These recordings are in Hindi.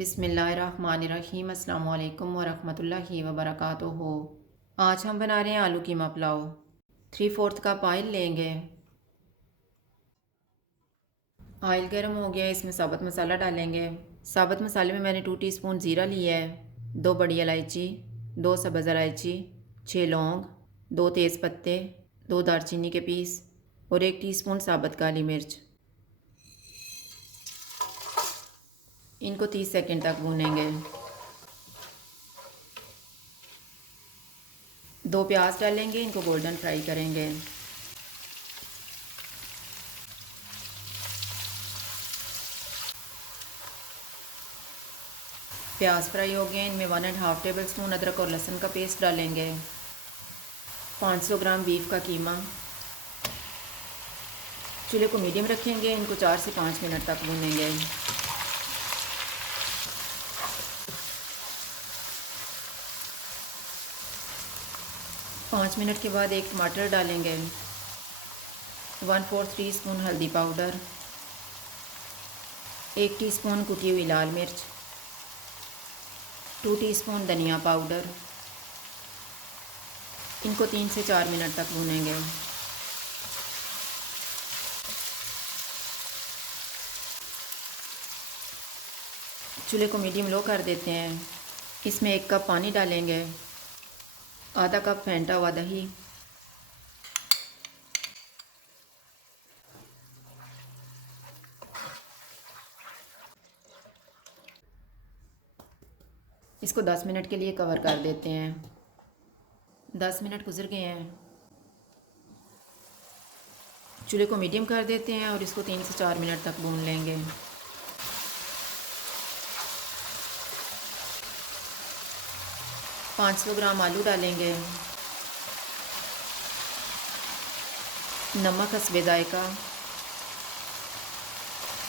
बिस्मिल्लाहिर्रहमानिर्रहीम अस्सलामु अलैकुम वरहमतुल्लाहि वबरकातुहू। आज हम बना रहे हैं आलू कीमा पुलाव। 3/4 कप ऑयल लेंगे। ऑयल गर्म हो गया, इसमें साबुत मसाला डालेंगे। साबुत मसाले में मैंने 2 टीस्पून ज़ीरा लिया है, 2 बड़ी इलायची, 2 सब्ज़ इलायची, 6 लौंग, 2 तेज़ पत्ते, 2 दालचीनी के पीस और 1 टीस्पून साबुत काली मिर्च। इनको 30 सेकंड तक भूनेंगे। 2 प्याज डालेंगे, इनको गोल्डन फ्राई करेंगे। प्याज फ्राई हो गए, इनमें 1.5 टेबल स्पून अदरक और लहसुन का पेस्ट डालेंगे। 500 ग्राम बीफ का कीमा। चूल्हे को मीडियम रखेंगे, इनको 4 से 5 मिनट तक भूनेंगे। पाँच मिनट के बाद एक टमाटर डालेंगे। 1/4 टीस्पून हल्दी पाउडर, 1 टीस्पून कुटी हुई लाल मिर्च, 2 टीस्पून धनिया पाउडर। इनको 3 से 4 मिनट तक भूनेंगे। चूल्हे को मीडियम लो कर देते हैं। इसमें 1 कप पानी डालेंगे, आधा कप फेंटा हुआ दही, इसको 10 मिनट के लिए कवर कर देते हैं। 10 मिनट गुजर गए हैं। चूल्हे को मीडियम कर देते हैं और इसको 3 से 4 मिनट तक भून लेंगे। 500 ग्राम आलू डालेंगे। नमक हस्बे जायका,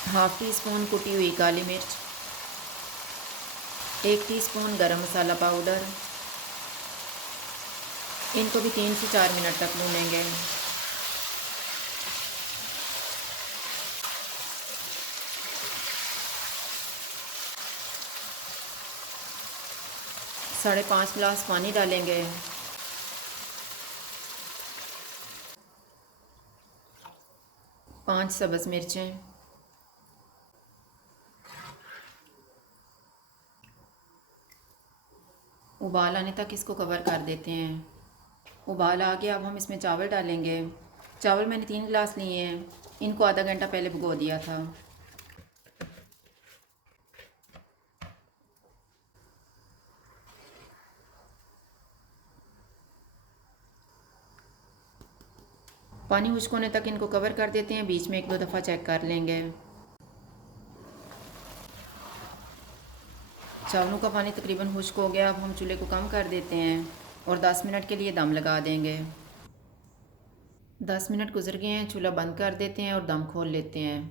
हाफ़ टी स्पून कुटी हुई काली मिर्च, 1 टीस्पून गरम मसाला पाउडर। इनको भी 3 से 4 मिनट तक भूनेंगे। साढ़े 5 गिलास पानी डालेंगे। पाँच सब्ज़ मिर्चें, उबाल आने तक इसको कवर कर देते हैं। उबाल आ गया, अब हम इसमें चावल डालेंगे। चावल मैंने 3 गिलास लिए हैं, इनको आधा घंटा पहले भिगो दिया था। पानी खुश्क होने तक इनको कवर कर देते हैं, बीच में 1-2 दफ़ा चेक कर लेंगे। चावलों का पानी तकरीबन खुश्क हो गया, अब हम चूल्हे को कम कर देते हैं और 10 मिनट के लिए दम लगा देंगे। 10 मिनट गुजर गए हैं, चूल्हा बंद कर देते हैं और दम खोल लेते हैं।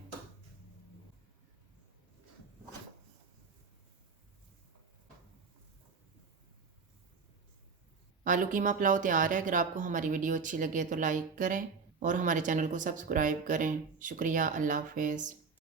आलू कीमा पुलाव तैयार है। अगर आपको हमारी वीडियो अच्छी लगे तो लाइक करें और हमारे चैनल को सब्सक्राइब करें। शुक्रिया। अल्लाह हाफ़िज़।